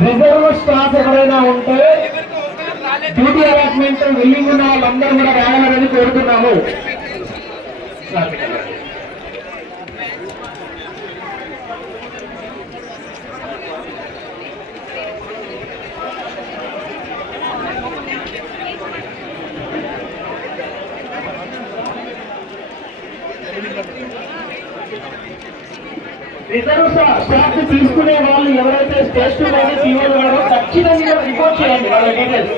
Reserve staff ఎవరైనా ఉంటే duty allotment వెళ్ళింగ్ ఉన్న వాళ్ళందరూ కూడా రావాలని కోరుతున్నాము Thank you. రిజర్వ్ స్టాఫ్ తీసుకునే వాళ్ళు ఎవరైతే స్టేజ్ టూ ఉన్నారో ఖచ్చితంగా రిపోర్ట్ చేయండి వాళ్ళ డీటెయిల్స్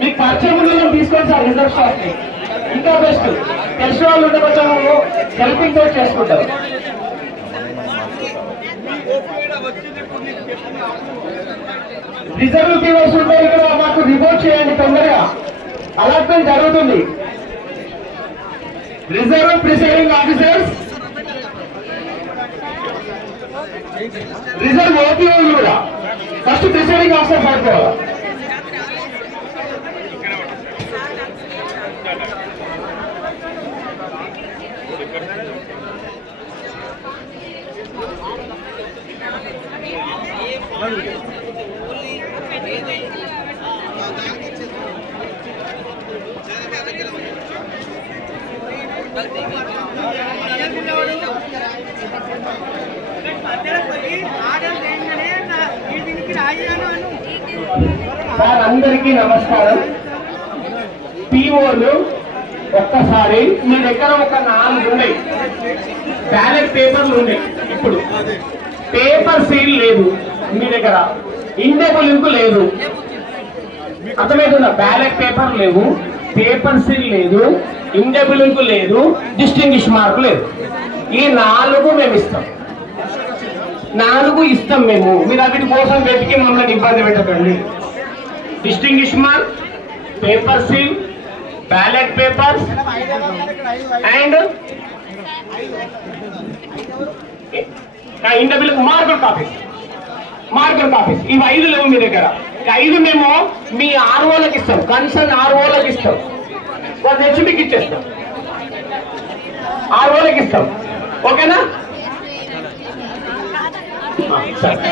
మీకు పరిచయం ఉన్న తీసుకోండి సార్ రిజర్వ్ స్టాక్ని ఇంకా బెస్ట్ తెలిసిన వాళ్ళు ఉంటే హెల్పింగ్తో చేసుకుంటారు. రిజర్వ్ ఫీవర్స్ ఉంటే ఇక్కడ మాకు రిపోర్ట్ చేయండి తొందరగా. అలాట్మెంట్ జరుగుతుంది. Reserve presiding officers reserve OPO కూడా ఫస్ట్ ప్రిసైడింగ్ ఆఫీసర్ పడుకోవాలి Thank you. సార్ అందరికీ నమస్కారం. పిఓలు ఒక్కసారి మీ దగ్గర ఒక నాలుగు ఉన్నాయి. బ్యాలెట్ పేపర్లు ఉన్నాయి ఇప్పుడు. పేపర్ సీల్ లేదు మీ దగ్గర. ఇండెబుల్ లింక్ లేదు. అర్థమవుతుందా బ్యాలెట్ పేపర్ లేవు పేపర్ సీల్ లేదు ఇండెబుల్ లింక్ లేదు డిస్టింగ్విష్ మార్క్ లేదు. ఈ నాలుగు మేము ఇస్తాం. నాలుగు ఇస్తాం మేము. మీరు అవిటి కోసం వెతికి మమ్మల్ని ఇబ్బంది పెట్టకండి. Distinguish mark paper seal ballot papers and indelible marker copies marker copies ఇవి ఐదు లేవు మీ దగ్గర. ఐదు మేము మీ ఆర్ఓలకు ఇస్తాం. కన్సర్న్ ఆర్ఓలకు ఇస్తాం. వాళ్ళు తెచ్చి మీకు ఇచ్చేస్తాం. ఆర్ఓలకు ఇస్తాం. ఓకేనా? సరే.